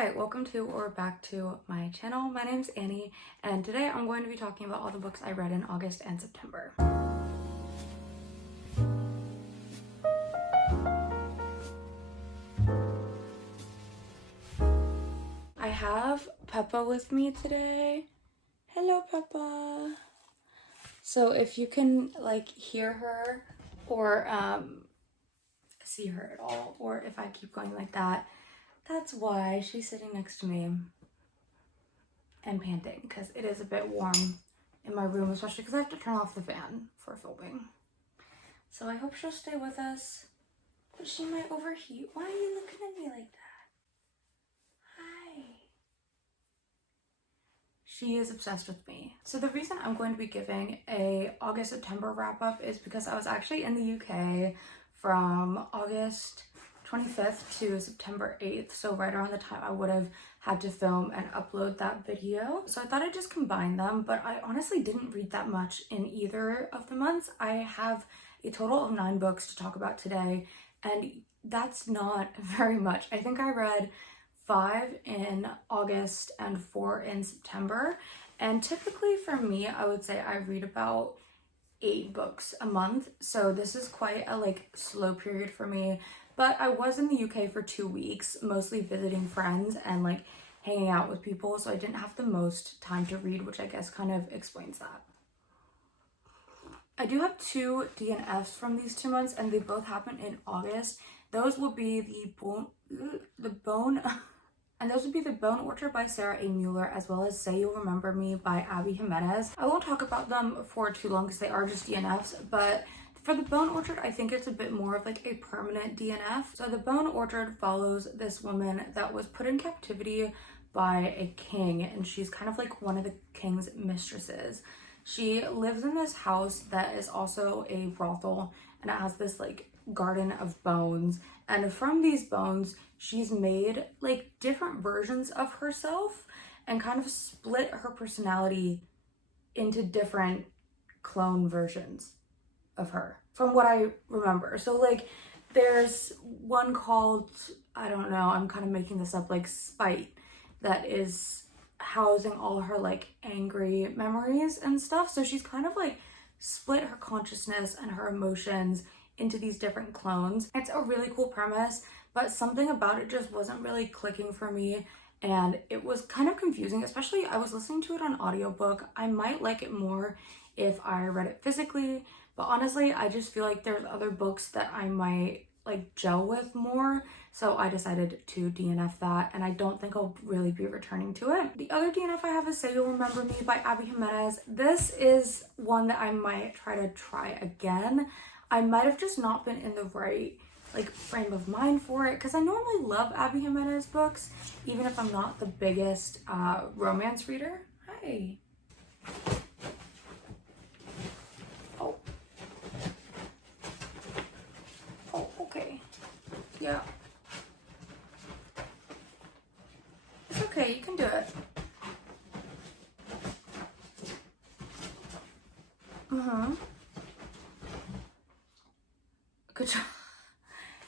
Hi, welcome to or back to my channel. My name's Annie, and today I'm going to be talking about all the books I read in August and September. I have Peppa with me today. Hello, Peppa. So if you can hear her or see her at all, or if I keep going like that, that's why she's sitting next to me and panting, because it is a bit warm in my room, especially because I have to turn off the fan for filming. So I hope she'll stay with us, but she might overheat. Why are you looking at me like that? Hi. She is obsessed with me. So the reason I'm going to be giving a August-September wrap-up is because I was actually in the UK from August 25th to September 8th, so right around the time I would have had to film and upload that video. So I thought I'd just combine them, but I honestly didn't read that much in either of the months. I have a total of 9 books to talk about today, and that's not very much. I think I read 5 in August and 4 in September, and typically for me, I would say I read about 8 books a month, so this is quite a slow period for me. But I was in the UK for 2 weeks, mostly visiting friends and hanging out with people, so I didn't have the most time to read, which I guess kind of explains that. I do have 2 DNFs from these 2 months, and they both happened in August. Those will be the Bone Orchard by Sarah A. Mueller, as well as Say You'll Remember Me by Abby Jimenez. I won't talk about them for too long because they are just DNFs, but for the Bone Orchard, I think it's a bit more of a permanent DNF. So the Bone Orchard follows this woman that was put in captivity by a king, and she's kind of one of the king's mistresses. She lives in this house that is also a brothel, and it has this garden of bones, and from these bones she's made different versions of herself and kind of split her personality into different clone versions of her, from what I remember. So there's one called, I don't know, I'm kind of making this up, Spite, that is housing all her angry memories and stuff. So she's kind of split her consciousness and her emotions into these different clones. It's a really cool premise, but something about it just wasn't really clicking for me, and it was kind of confusing, especially I was listening to it on audiobook. I might like it more if I read it physically, but honestly, I just feel there's other books that I might gel with more, so I decided to DNF that, and I don't think I'll really be returning to it. The other DNF I have is Say You'll Remember Me by Abby Jimenez. This is one that I might try again. I might have just not been in the right frame of mind for it, because I normally love Abby Jimenez books, even if I'm not the biggest romance reader. Hi. Oh. Oh, okay. Yeah. It's okay, you can do it. Good job.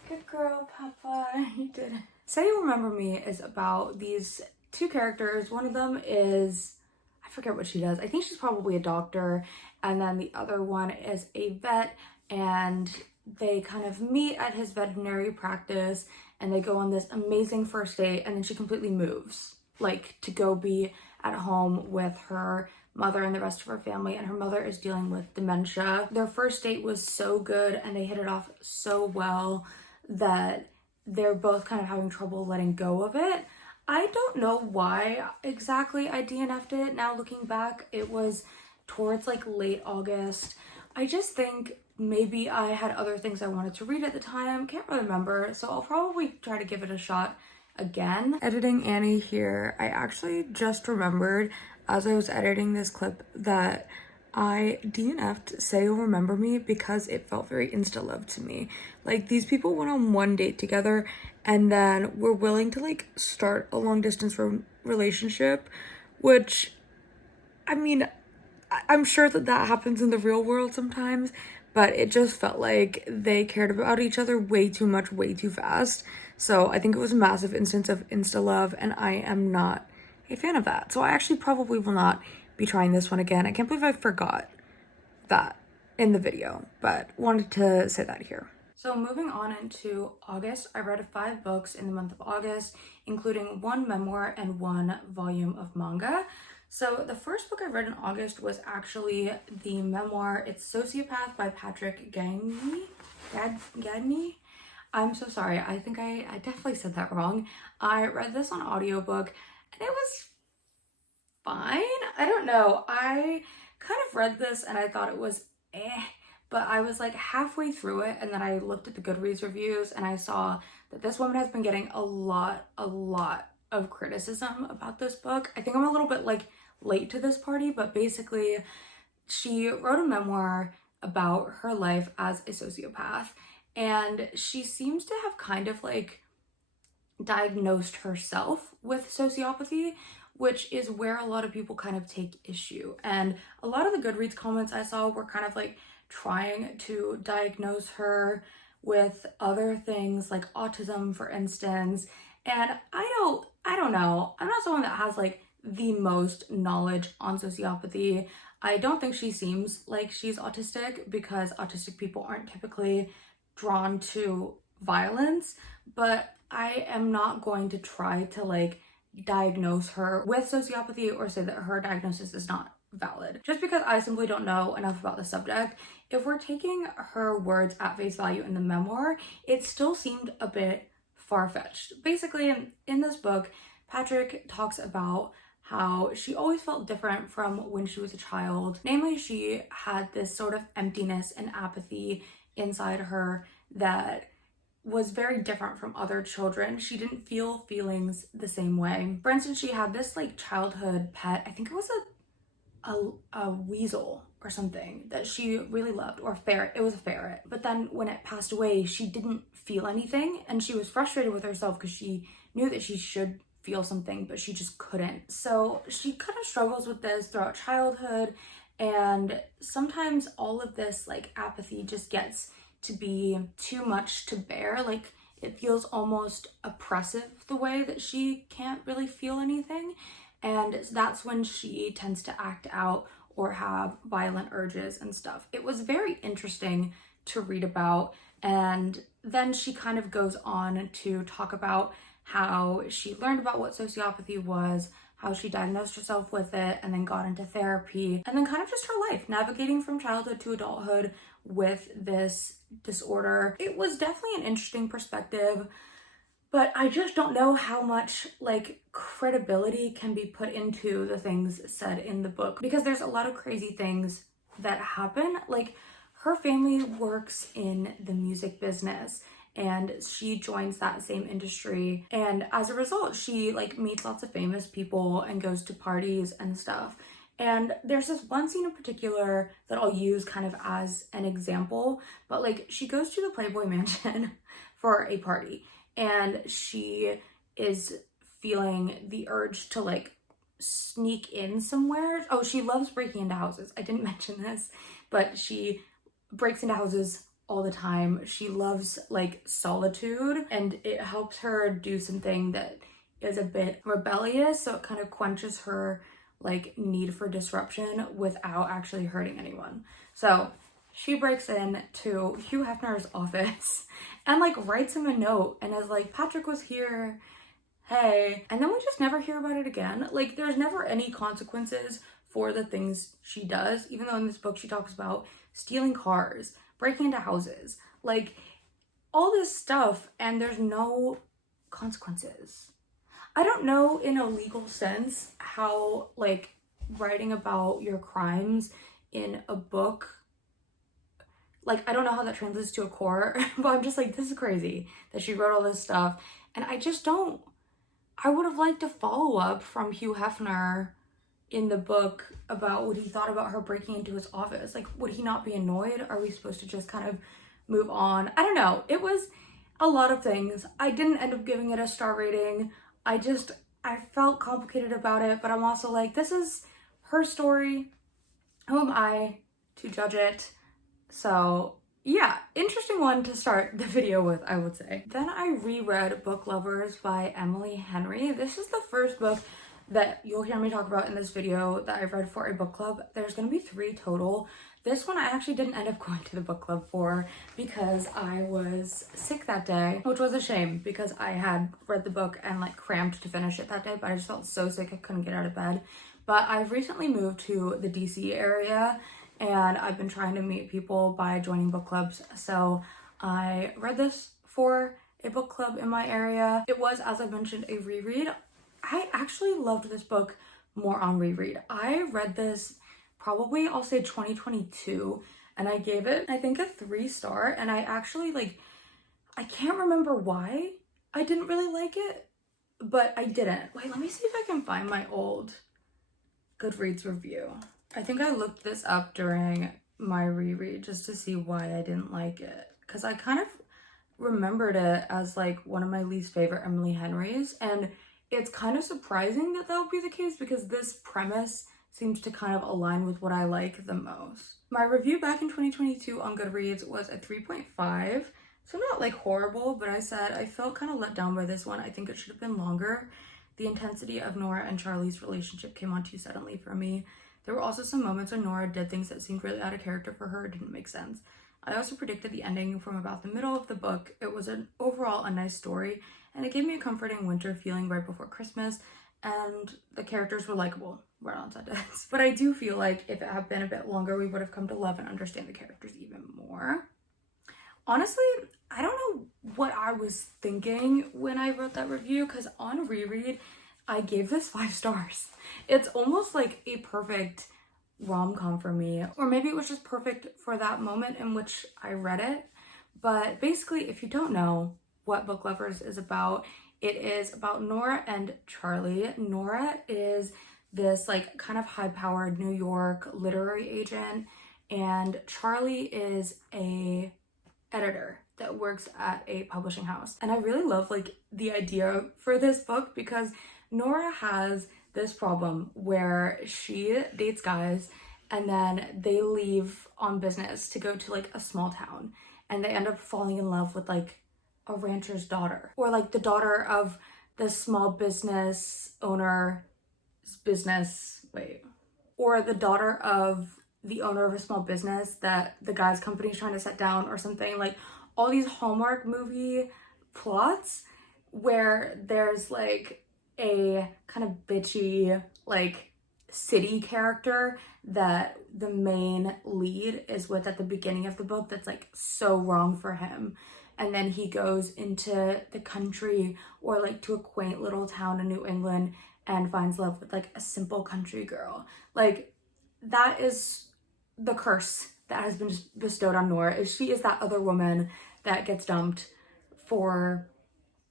Good girl, Papa. You did it. Say You'll Remember Me is about these 2 characters. One of them is, I forget what she does. I think she's probably a doctor. And then the other one is a vet, and they kind of meet at his veterinary practice, and they go on this amazing first date, and then she completely moves, to go be at home with her mother and the rest of her family, and her mother is dealing with dementia. Their first date was so good, and they hit it off so well that they're both kind of having trouble letting go of it. I don't know why exactly I DNF'd it. Now looking back, it was towards late August. I just think maybe I had other things I wanted to read at the time. Can't really remember, so I'll probably try to give it a shot again. Editing Annie here, I actually just remembered as I was editing this clip that I DNF'd Say You'll Remember Me because it felt very insta-love to me. These people went on one date together and then were willing to start a long distance relationship, which, I mean, I'm sure that happens in the real world sometimes, but it just felt like they cared about each other way too much, way too fast. So I think it was a massive instance of insta-love, and I am not a fan of that. So I actually probably will not be trying this one again. I can't believe I forgot that in the video, but wanted to say that here. So moving on into August, I read 5 books in the month of August, including 1 memoir and 1 volume of manga. So the first book I read in August was actually the memoir. It's Sociopath by Patrick Gagne. I'm so sorry. I think I definitely said that wrong. I read this on audiobook and it was fine. I don't know. I kind of read this and I thought it was but I was like halfway through it, and then I looked at the Goodreads reviews and I saw that this woman has been getting a lot of criticism about this book. I think I'm a little bit like late to this party, but basically she wrote a memoir about her life as a sociopath, and she seems to have kind of like diagnosed herself with sociopathy, which is where a lot of people kind of take issue. And a lot of the Goodreads comments I saw were kind of like trying to diagnose her with other things like autism, for instance. And I don't know. I'm not someone that has like the most knowledge on sociopathy. I don't think she seems like she's autistic, because autistic people aren't typically drawn to violence, but I am not going to try to like diagnose her with sociopathy or say that her diagnosis is not valid, just because I simply don't know enough about the subject. If we're taking her words at face value in the memoir, it still seemed a bit far-fetched. Basically, in this book, Patrick talks about how she always felt different from when she was a child. Namely, she had this sort of emptiness and apathy inside her that was very different from other children. She didn't feel feelings the same way. For instance, she had this like childhood pet, I think it was a weasel or something, that she really loved, or a ferret. It was a ferret. But then when it passed away, she didn't feel anything, and she was frustrated with herself because she knew that she should feel something, but she just couldn't. So she kind of struggles with this throughout childhood, and sometimes all of this like apathy just gets to be too much to bear. Like it feels almost oppressive the way that she can't really feel anything, and that's when she tends to act out or have violent urges and stuff. It was very interesting to read about, and then she kind of goes on to talk about how she learned about what sociopathy was, how she diagnosed herself with it, and then got into therapy, and then kind of just her life navigating from childhood to adulthood with this disorder. It was definitely an interesting perspective, but I just don't know how much like credibility can be put into the things said in the book, because there's a lot of crazy things that happen. Like her family works in the music business, and she joins that same industry, and as a result she like meets lots of famous people and goes to parties and stuff. And there's this one scene in particular that I'll use kind of as an example, but like she goes to the Playboy Mansion for a party, and she is feeling the urge to like sneak in somewhere. Oh, she loves breaking into houses. I didn't mention this, but she breaks into houses all the time. She loves like solitude, and it helps her do something that is a bit rebellious, so it kind of quenches her like need for disruption without actually hurting anyone. So she breaks in to Hugh Hefner's office and like writes him a note and is like, Patrick was here, hey. And then we just never hear about it again. Like there's never any consequences for the things she does, even though in this book she talks about stealing cars, breaking into houses, like all this stuff, and there's no consequences. I don't know in a legal sense how like writing about your crimes in a book, like I don't know how that translates to a court, but I'm just like, this is crazy that she wrote all this stuff. And I just don't, I would have liked a follow-up from Hugh Hefner in the book about what he thought about her breaking into his office. Like, would he not be annoyed? Are we supposed to just kind of move on? I don't know. It was a lot of things. I didn't end up giving it a star rating. I felt complicated about it, but I'm also like, this is her story. Who am I to judge it? So yeah, interesting one to start the video with, I would say. Then I reread Book Lovers by Emily Henry. This is the first book that you'll hear me talk about in this video that I've read for a book club. There's gonna be 3 total. This one I actually didn't end up going to the book club for because I was sick that day, which was a shame because I had read the book and like crammed to finish it that day, but I just felt so sick I couldn't get out of bed. But I've recently moved to the DC area and I've been trying to meet people by joining book clubs. So I read this for a book club in my area. It was, as I mentioned, a reread. I actually loved this book more on reread. I read this probably, I'll say 2022, and I gave it, I think, a 3-star, and I actually, like, I can't remember why I didn't really like it, but I didn't. Wait, let me see if I can find my old Goodreads review. I think I looked this up during my reread just to see why I didn't like it, because I kind of remembered it as, like, one of my least favorite Emily Henrys, and it's kind of surprising that that would be the case because this premise seems to kind of align with what I like the most. My review back in 2022 on Goodreads was a 3.5, so not like horrible, but I said I felt kind of let down by this one. I think it should have been longer. The intensity of Nora and Charlie's relationship came on too suddenly for me. There were also some moments when Nora did things that seemed really out of character for her. It didn't make sense. I also predicted the ending from about the middle of the book. It was overall a nice story, and it gave me a comforting winter feeling right before Christmas, and the characters were likable. Right on sentence. But I do feel like if it had been a bit longer, we would have come to love and understand the characters even more. Honestly, I don't know what I was thinking when I wrote that review, because on reread, I gave this 5 stars. It's almost like a perfect rom-com for me, or maybe it was just perfect for that moment in which I read it. But basically, if you don't know what Book Lovers is about, it is about Nora and Charlie. Nora is this like kind of high-powered New York literary agent, and Charlie is a editor that works at a publishing house. And I really love like the idea for this book because Nora has this problem where she dates guys and then they leave on business to go to like a small town and they end up falling in love with like a rancher's daughter, or like the daughter of the small business owner or the daughter of the owner of a small business that the guy's company is trying to set down or something. Like all these Hallmark movie plots where there's like a kind of bitchy like city character that the main lead is with at the beginning of the book that's like so wrong for him, and then he goes into the country or like to a quaint little town in New England and finds love with like a simple country girl. Like that is the curse that has been bestowed on Nora, is she is that other woman that gets dumped for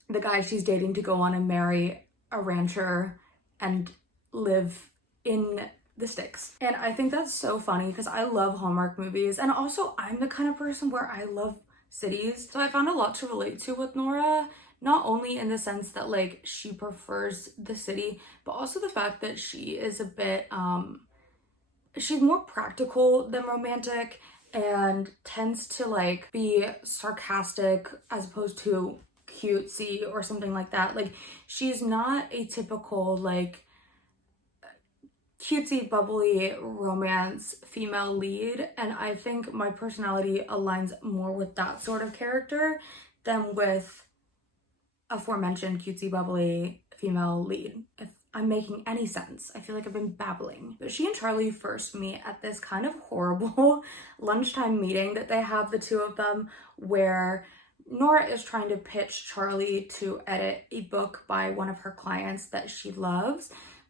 the guy she's dating to go on and marry a rancher and live in the sticks. And I think that's so funny because I love Hallmark movies, and also I'm the kind of person where I love cities. So I found a lot to relate to with Nora, not only in the sense that like she prefers the city, but also the fact that she is a bit she's more practical than romantic and tends to like be sarcastic as opposed to cutesy or something like that. Like she's not a typical like cutesy bubbly romance female lead, and I think my personality aligns more with that sort of character than with aforementioned cutesy bubbly female lead, if I'm making any sense. I feel like I've been babbling. But she and Charlie first meet at this kind of horrible lunchtime meeting that they have, the two of them, where Nora is trying to pitch Charlie to edit a book by one of her clients that she loves,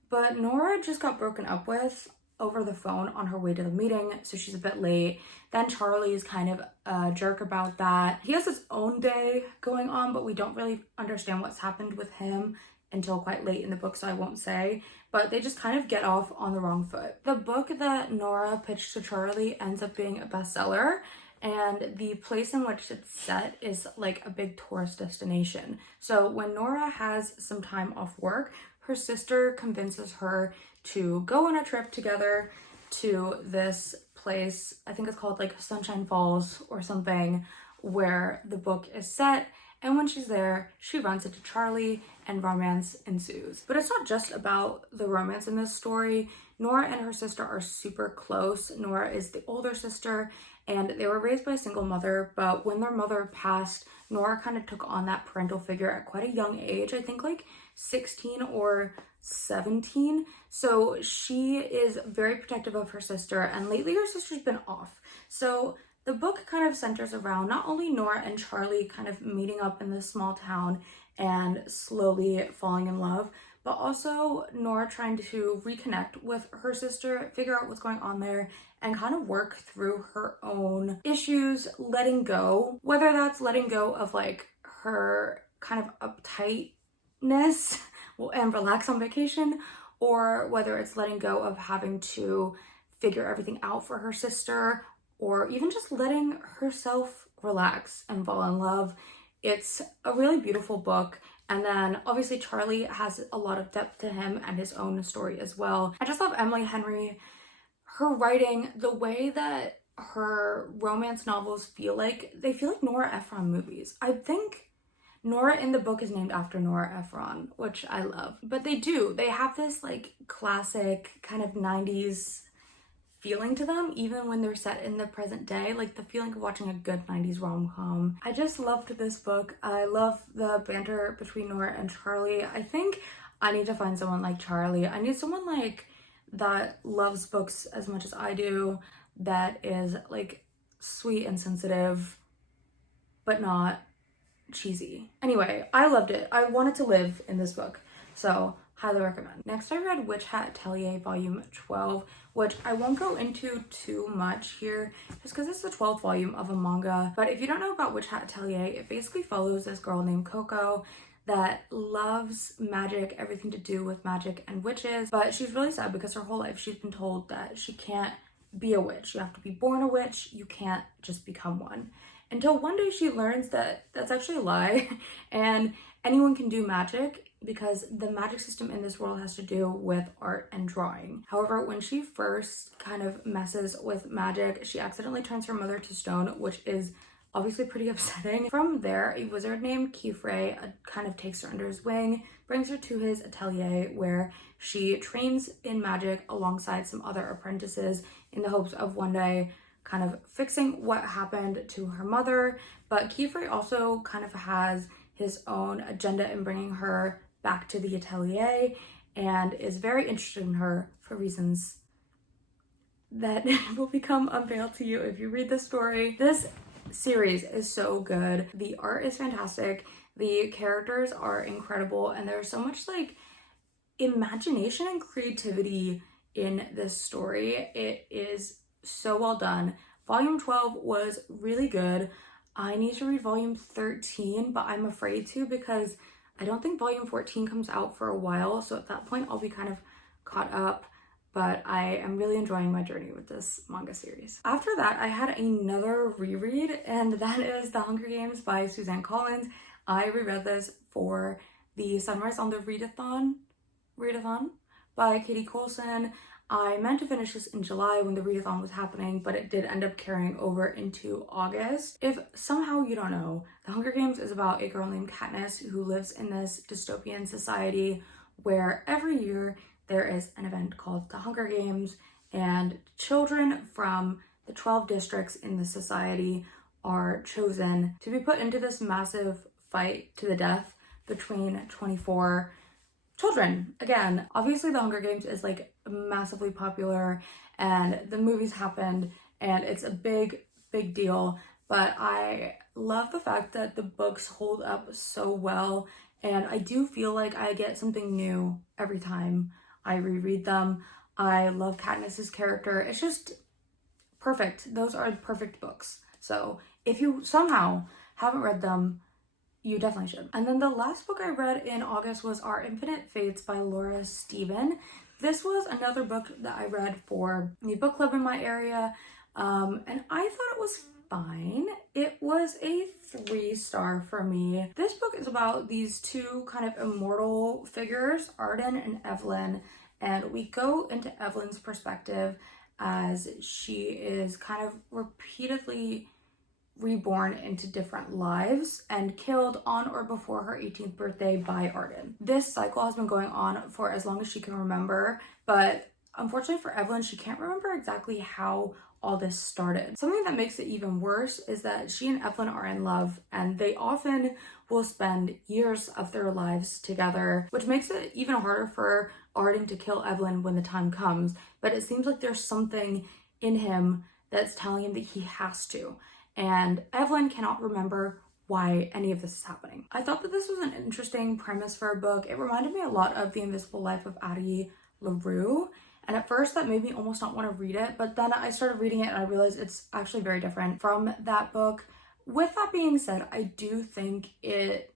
but Nora just got broken up with over the phone on her way to the meeting, so she's a bit late. Then Charlie is kind of a jerk about that. He has his own day going on, but we don't really understand what's happened with him until quite late in the book, so I won't say, but they just kind of get off on the wrong foot. The book that Nora pitched to Charlie ends up being a bestseller, and the place in which it's set is like a big tourist destination. So when Nora has some time off work, her sister convinces her to go on a trip together to this place, I think it's called like Sunshine Falls or something, where the book is set. And when she's there, she runs into Charlie and romance ensues. But it's not just about the romance in this story. Nora and her sister are super close. Nora is the older sister, and they were raised by a single mother, but when their mother passed, Nora kind of took on that parental figure at quite a young age, I think like 16 or 17. So she is very protective of her sister, and lately her sister's been off. So the book kind of centers around not only Nora and Charlie kind of meeting up in this small town and slowly falling in love, but also Nora trying to reconnect with her sister, figure out what's going on there, and kind of work through her own issues, letting go, whether that's letting go of like her kind of uptightness and relax on vacation, or whether it's letting go of having to figure everything out for her sister, or even just letting herself relax and fall in love. It's a really beautiful book. And then obviously Charlie has a lot of depth to him and his own story as well. I just love Emily Henry. Her writing, the way that her romance novels feel like, they feel like Nora Ephron movies. I think Nora in the book is named after Nora Ephron, which I love. But they have this like classic kind of 90s feeling to them, even when they're set in the present day, like the feeling of watching a good 90s rom-com. I just loved this book. I love the banter between Nora and Charlie. I think I need to find someone like Charlie. I need someone like that loves books as much as I do, that is like sweet and sensitive, but not cheesy. Anyway, I loved it. I wanted to live in this book, so highly recommend. Next, I read Witch Hat Atelier volume 12, which I won't go into too much here just because it's the 12th volume of a manga. But if you don't know about Witch Hat Atelier, it basically follows this girl named Coco that loves magic, everything to do with magic and witches, but she's really sad because her whole life she's been told that she can't be a witch. You have to be born a witch, you can't just become one. Until one day she learns that that's actually a lie and anyone can do magic, because the magic system in this world has to do with art and drawing. However, when she first kind of messes with magic, she accidentally turns her mother to stone, which is obviously pretty upsetting. From there, a wizard named Kifrey kind of takes her under his wing, brings her to his atelier where she trains in magic alongside some other apprentices in the hopes of one day kind of fixing what happened to her mother. But Kifrey also kind of has his own agenda in bringing her back to the atelier and is very interested in her for reasons that will become unveiled to you if you read the story. This series is so good. The art is fantastic. The characters are incredible, and there's so much like imagination and creativity in this story. It is so well done. Volume 12 was really good. I need to read volume 13, but I'm afraid to because I don't think volume 14 comes out for a while, so at that point I'll be kind of caught up, but I am really enjoying my journey with this manga series. After that, I had another reread, and that is The Hunger Games by Suzanne Collins. I reread this for the Sunrise on the Readathon by Katie Coulson. I meant to finish this in July when the readathon was happening, but it did end up carrying over into August. If somehow you don't know, The Hunger Games is about a girl named Katniss who lives in this dystopian society where every year there is an event called the Hunger Games, and children from the 12 districts in the society are chosen to be put into this massive fight to the death between 24 children. Again, obviously The Hunger Games is like massively popular and the movies happened and it's a big deal, but I love the fact that the books hold up so well, and I do feel like I get something new every time I reread them. I love Katniss's character. It's just perfect. Those are perfect books. So if you somehow haven't read them, you definitely should. And then the last book I read in August was Our Infinite Fates by Laura Stephen. This was another book that I read for the book club in my area, and I thought it was fine. It was a 3-star for me. This book is about these two kind of immortal figures, Arden and Evelyn, and we go into Evelyn's perspective as she is kind of repeatedly reborn into different lives and killed on or before her 18th birthday by Arden. This cycle has been going on for as long as she can remember, but unfortunately for Evelyn, she can't remember exactly how all this started. Something that makes it even worse is that she and Evelyn are in love, and they often will spend years of their lives together, which makes it even harder for Arden to kill Evelyn when the time comes. But it seems like there's something in him that's telling him that he has to. And Evelyn cannot remember why any of this is happening. I thought that this was an interesting premise for a book. It reminded me a lot of The Invisible Life of Addie LaRue. And at first that made me almost not want to read it, but then I started reading it and I realized it's actually very different from that book. With that being said, I do think it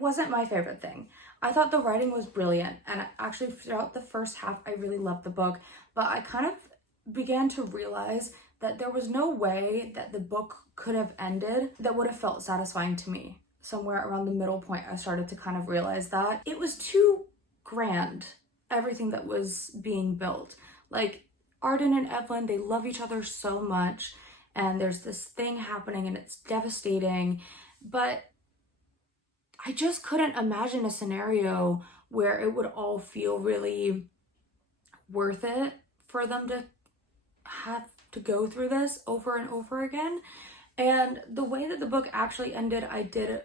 wasn't my favorite thing. I thought the writing was brilliant, and actually throughout the first half I really loved the book, but I kind of began to realize that there was no way that the book could have ended that would have felt satisfying to me. Somewhere around the middle point, I started to kind of realize that it was too grand, everything that was being built. Like, Arden and Evelyn, they love each other so much, and there's this thing happening and it's devastating, but I just couldn't imagine a scenario where it would all feel really worth it for them to have to go through this over and over again. And the way that the book actually ended, I did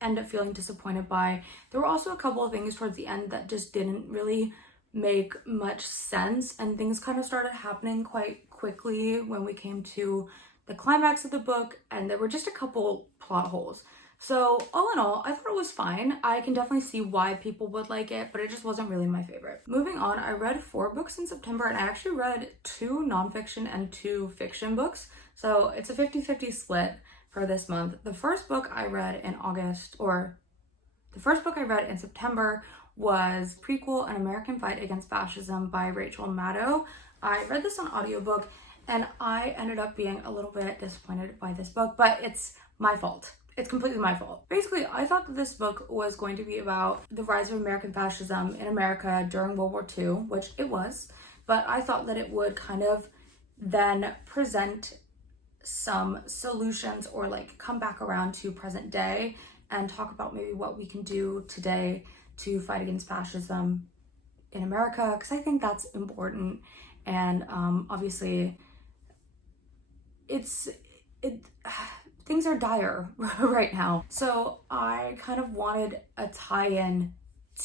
end up feeling disappointed by. There were also a couple of things towards the end that just didn't really make much sense, and things kind of started happening quite quickly when we came to the climax of the book, and there were just a couple plot holes. So all in all, I thought it was fine. I can definitely see why people would like it, but it just wasn't really my favorite. Moving on, I read 4 books in September, and I actually read 2 nonfiction and 2 fiction books. So it's a 50-50 split for this month. The first book I read in September was Prequel, An American Fight Against Fascism by Rachel Maddow. I read this on audiobook, and I ended up being a little bit disappointed by this book, but it's my fault. It's completely my fault. Basically, I thought that this book was going to be about the rise of American fascism in America during World War II, which it was, but I thought that it would kind of then present some solutions or like come back around to present day and talk about maybe what we can do today to fight against fascism in America, because I think that's important. And obviously things are dire right now. So I kind of wanted a tie-in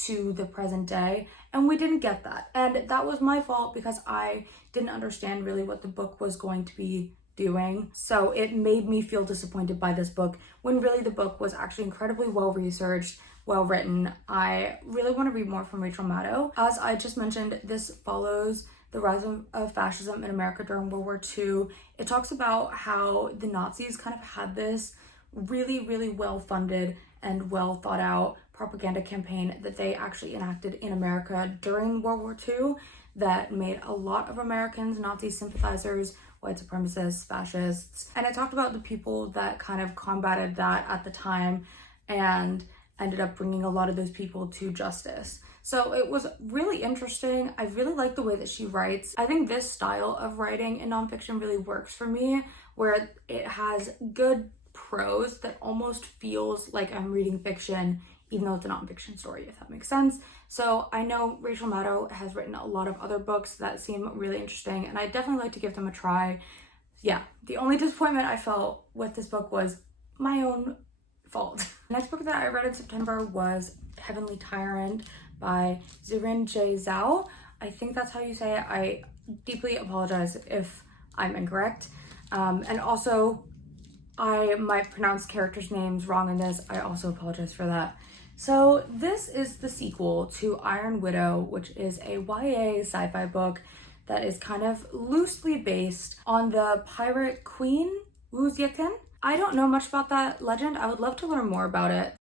to the present day, and we didn't get that. And that was my fault because I didn't understand really what the book was going to be doing. So it made me feel disappointed by this book when really the book was actually incredibly well researched, well written. I really want to read more from Rachel Maddow. As I just mentioned, this follows the rise of fascism in America during World War II. It talks about how the Nazis kind of had this really, really well-funded and well thought out propaganda campaign that they actually enacted in America during World War II that made a lot of Americans Nazi sympathizers, white supremacists, fascists. And it talked about the people that kind of combated that at the time and ended up bringing a lot of those people to justice. So it was really interesting. I really like the way that she writes. I think this style of writing in nonfiction really works for me, where it has good prose that almost feels like I'm reading fiction, even though it's a nonfiction story, if that makes sense. So I know Rachel Maddow has written a lot of other books that seem really interesting, and I definitely like to give them a try. Yeah, the only disappointment I felt with this book was my own fault. The next book that I read in September was Heavenly Tyrant by Zirin J. Zhao. I think that's how you say it. I deeply apologize if I'm incorrect. And also, I might pronounce characters' names wrong in this. I also apologize for that. So this is the sequel to Iron Widow, which is a YA sci-fi book that is kind of loosely based on the pirate queen, Wu Zetian. I don't know much about that legend. I would love to learn more about it.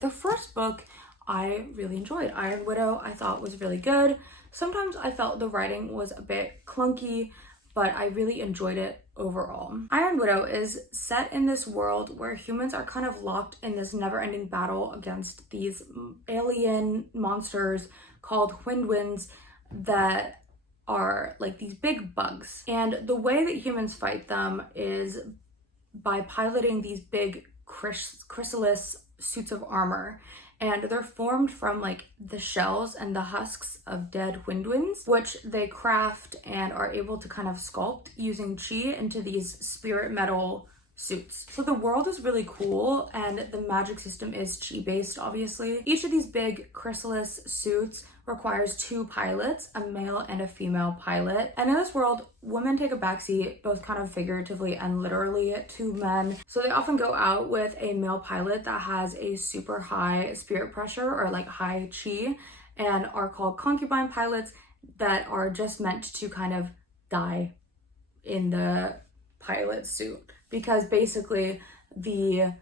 The first book I really enjoyed. Iron Widow I thought was really good. Sometimes I felt the writing was a bit clunky, but I really enjoyed it overall. Iron Widow is set in this world where humans are kind of locked in this never-ending battle against these alien monsters called Windwinds that are like these big bugs. And the way that humans fight them is by piloting these big chrysalis suits of armor. And they're formed from like the shells and the husks of dead windwinds, which they craft and are able to kind of sculpt using chi into these spirit metal suits. So the world is really cool, and the magic system is chi based, obviously. Each of these big chrysalis suits requires 2 pilots, a male and a female pilot. And in this world, women take a backseat, both kind of figuratively and literally, to men. So they often go out with a male pilot that has a super high spirit pressure or like high chi, and are called concubine pilots that are just meant to kind of die in the pilot suit. Because basically the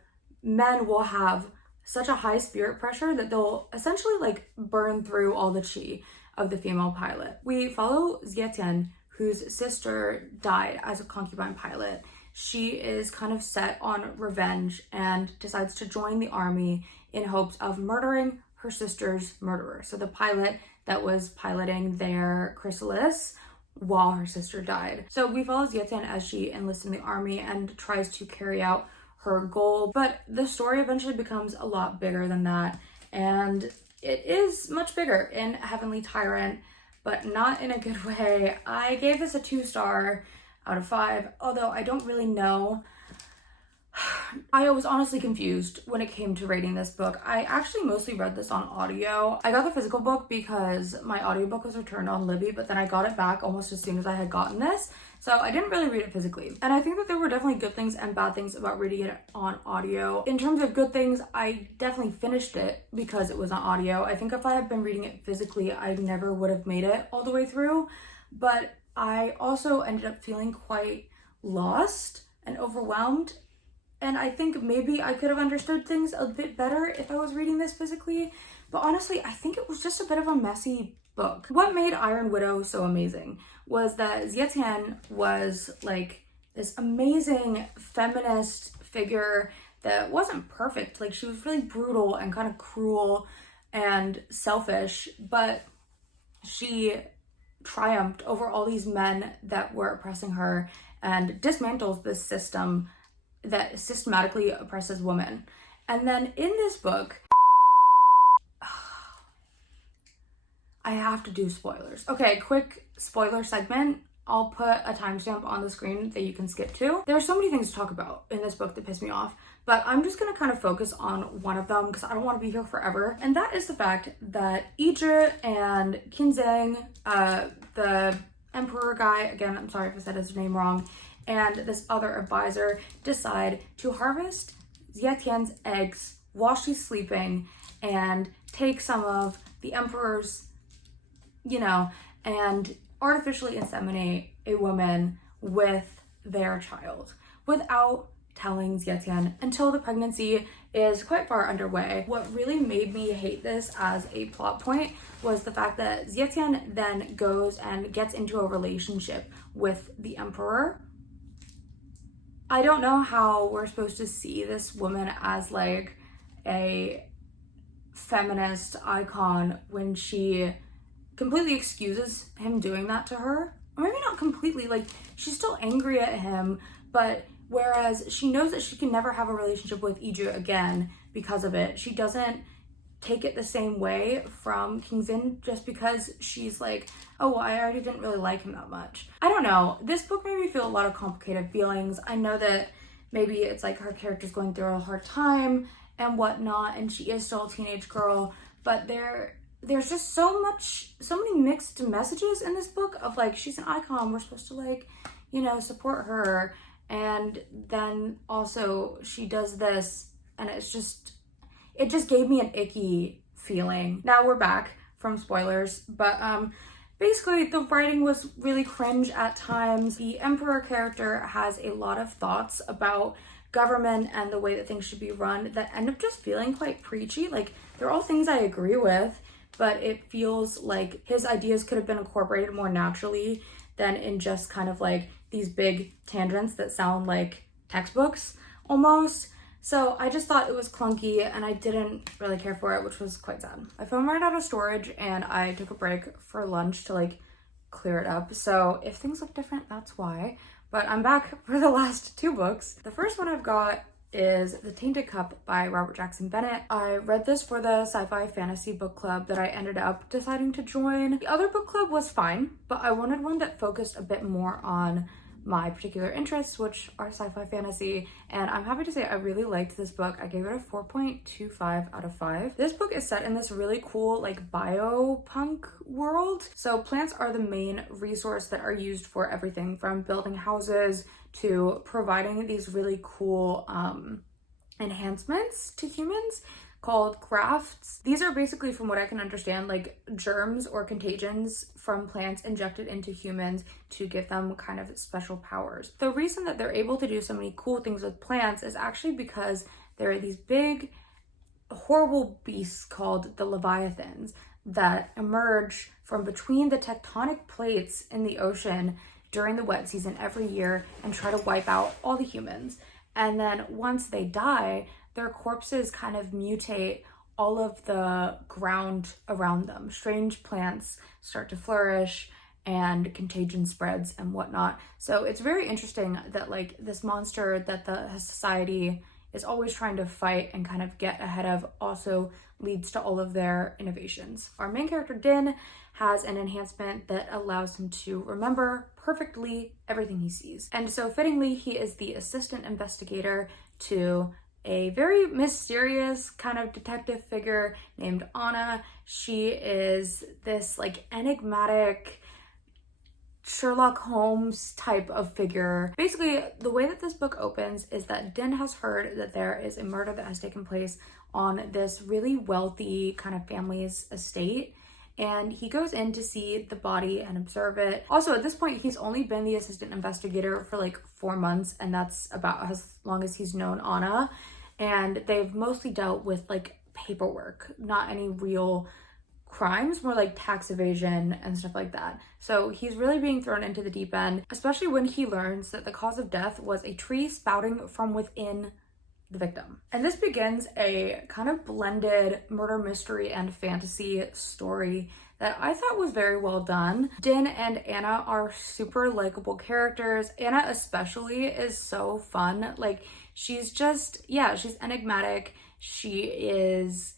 men will have such a high spirit pressure that they'll essentially like burn through all the chi of the female pilot. We follow Xietian, whose sister died as a concubine pilot. She is kind of set on revenge and decides to join the army in hopes of murdering her sister's murderer. So the pilot that was piloting their chrysalis while her sister died. So we follow Xietian as she enlists in the army and tries to carry out her goal, but the story eventually becomes a lot bigger than that, and it is much bigger in Heavenly Tyrant, but not in a good way. I gave this a 2-star out of 5, although I don't really know. I was honestly confused when it came to rating this book. I actually mostly read this on audio. I got the physical book because my audiobook was returned on Libby, but then I got it back almost as soon as I had gotten this. So I didn't really read it physically. And I think that there were definitely good things and bad things about reading it on audio. In terms of good things, I definitely finished it because it was on audio. I think if I had been reading it physically, I never would have made it all the way through. But I also ended up feeling quite lost and overwhelmed. And I think maybe I could have understood things a bit better if I was reading this physically. But honestly, I think it was just a bit of a messy book. What made Iron Widow so amazing was that Xietian was like this amazing feminist figure that wasn't perfect. Like, she was really brutal and kind of cruel and selfish, but she triumphed over all these men that were oppressing her and dismantles this system that systematically oppresses women. And then in this book, I have to do spoilers. Okay, quick spoiler segment. I'll put a timestamp on the screen that you can skip to. There are so many things to talk about in this book that piss me off, but I'm just gonna kind of focus on one of them because I don't want to be here forever. And that is the fact that Ija and Qinzhang, the emperor guy, again, I'm sorry if I said his name wrong, and this other advisor decide to harvest Xietian's eggs while she's sleeping and take some of the emperor's, and artificially inseminate a woman with their child without telling Xietian until the pregnancy is quite far underway. What really made me hate this as a plot point was the fact that Xietian then goes and gets into a relationship with the emperor. I don't know how we're supposed to see this woman as like a feminist icon when she completely excuses him doing that to her. Or maybe not completely, like she's still angry at him, but whereas she knows that she can never have a relationship with Iju again because of it, she doesn't take it the same way from Qingxin just because she's like, oh, well, I already didn't really like him that much. I don't know. This book made me feel a lot of complicated feelings. I know that maybe it's like her character's going through a hard time and whatnot, and she is still a teenage girl, but there's just so many mixed messages in this book of like, she's an icon, we're supposed to like, support her, and then also she does this, and it just gave me an icky feeling. Now we're back from spoilers, but basically the writing was really cringe at times. The emperor character has a lot of thoughts about government and the way that things should be run that end up just feeling quite preachy. Like, they're all things I agree with, but it feels like his ideas could have been incorporated more naturally than in just kind of like these big tangents that sound like textbooks almost. So I just thought it was clunky and I didn't really care for it, which was quite sad. My phone ran out of storage and I took a break for lunch to like clear it up. So if things look different, that's why. But I'm back for the last two books. The first one I've got is The Tainted Cup by Robert Jackson Bennett. I read this for the sci-fi fantasy book club that I ended up deciding to join. The other book club was fine, but I wanted one that focused a bit more on my particular interests, which are sci-fi fantasy, and I'm happy to say I really liked this book. I gave it a 4.25 out of 5. This book is set in this really cool like biopunk world. So plants are the main resource that are used for everything from building houses to providing these really cool enhancements to humans called crafts. These are basically, from what I can understand, like germs or contagions from plants injected into humans to give them kind of special powers. The reason that they're able to do so many cool things with plants is actually because there are these big, horrible beasts called the Leviathans that emerge from between the tectonic plates in the ocean during the wet season every year and try to wipe out all the humans. And then once they die, their corpses kind of mutate all of the ground around them. Strange plants start to flourish and contagion spreads and whatnot. So it's very interesting that like this monster that the society is always trying to fight and kind of get ahead of also leads to all of their innovations. Our main character Din has an enhancement that allows him to remember perfectly everything he sees. And so fittingly, he is the assistant investigator to a very mysterious kind of detective figure named Anna. She is this like enigmatic Sherlock Holmes type of figure. Basically, the way that this book opens is that Din has heard that there is a murder that has taken place on this really wealthy kind of family's estate. And he goes in to see the body and observe it. Also, at this point, he's only been the assistant investigator for like 4 months, and that's about as long as he's known Anna. And they've mostly dealt with like paperwork, not any real crimes, more like tax evasion and stuff like that. So he's really being thrown into the deep end, especially when he learns that the cause of death was a tree spouting from within the victim. And this begins a kind of blended murder mystery and fantasy story that I thought was very well done. Din and Anna are super likable characters. Anna especially is so fun. Like she's just, yeah, she's enigmatic. She is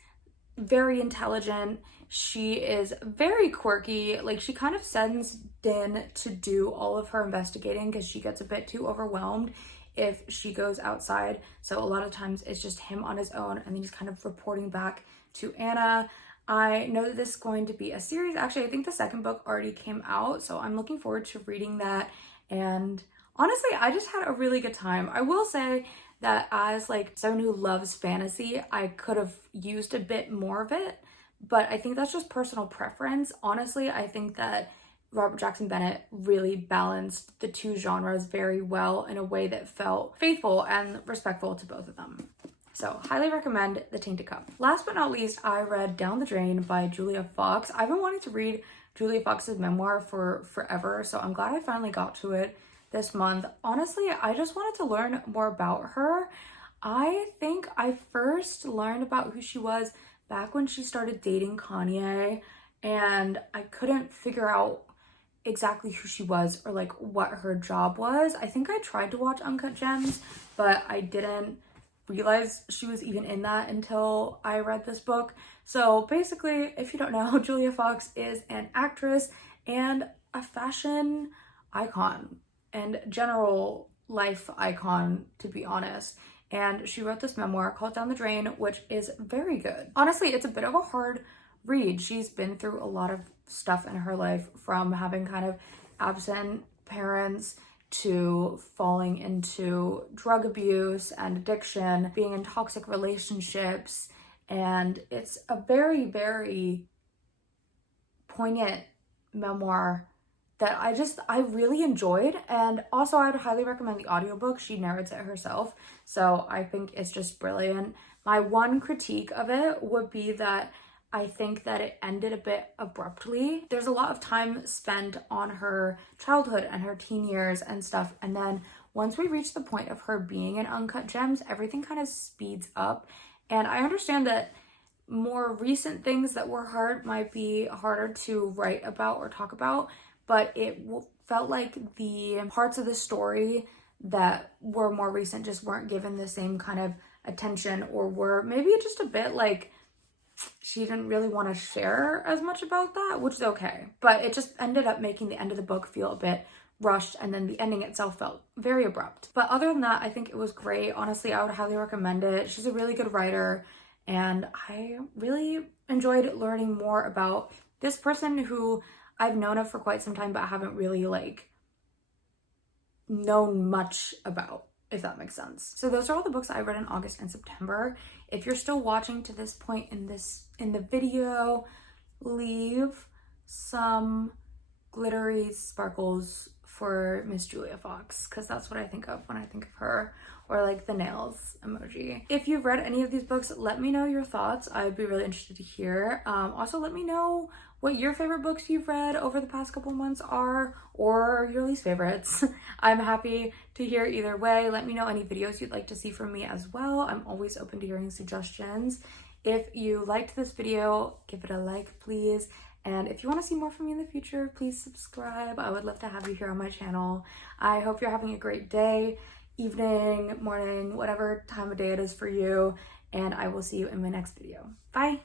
very intelligent. She is very quirky. Like she kind of sends Din to do all of her investigating because she gets a bit too overwhelmed if she goes outside. So a lot of times it's just him on his own and then he's kind of reporting back to Anna. I know that this is going to be a series. Actually, I think the second book already came out, so I'm looking forward to reading that. And honestly, I just had a really good time. I will say that as like someone who loves fantasy, I could have used a bit more of it, but I think that's just personal preference. Honestly, I think that Robert Jackson Bennett really balanced the two genres very well in a way that felt faithful and respectful to both of them. So highly recommend The Tainted Cup. Last but not least, I read Down the Drain by Julia Fox. I've been wanting to read Julia Fox's memoir for forever, so I'm glad I finally got to it this month. Honestly, I just wanted to learn more about her. I think I first learned about who she was back when she started dating Kanye, and I couldn't figure out exactly who she was or like what her job was. I think I tried to watch Uncut Gems, but I didn't realize she was even in that until I read this book. So basically, if you don't know, Julia Fox is an actress and a fashion icon and general life icon, to be honest. And she wrote this memoir called Down the Drain, which is very good. Honestly, it's a bit of a hard read. She's been through a lot of stuff in her life, from having kind of absent parents to falling into drug abuse and addiction, being in toxic relationships. And it's a very, very poignant memoir that I really enjoyed. And also I would highly recommend the audiobook. She narrates it herself, so I think it's just brilliant. My one critique of it would be that I think that it ended a bit abruptly. There's a lot of time spent on her childhood and her teen years and stuff, and then once we reach the point of her being in Uncut Gems, everything kind of speeds up. And I understand that more recent things that were hard might be harder to write about or talk about, but it felt like the parts of the story that were more recent just weren't given the same kind of attention, or were maybe just a bit like she didn't really want to share as much about that, which is okay. But it just ended up making the end of the book feel a bit rushed, and then the ending itself felt very abrupt. But other than that, I think it was great. Honestly, I would highly recommend it. She's a really good writer, and I really enjoyed learning more about this person who I've known of for quite some time, but haven't really like known much about, if that makes sense. So those are all the books I read in August and September. If you're still watching to this point in the video, leave some glittery sparkles for Miss Julia Fox, because that's what I think of when I think of her, or like the nails emoji. If you've read any of these books, let me know your thoughts. I'd be really interested to hear. Also, let me know what your favorite books you've read over the past couple months are, or your least favorites. I'm happy to hear either way. Let me know any videos you'd like to see from me as well. I'm always open to hearing suggestions. If you liked this video, give it a like, please. And if you want to see more from me in the future, please subscribe. I would love to have you here on my channel. I hope you're having a great day, evening, morning, whatever time of day it is for you. And I will see you in my next video. Bye.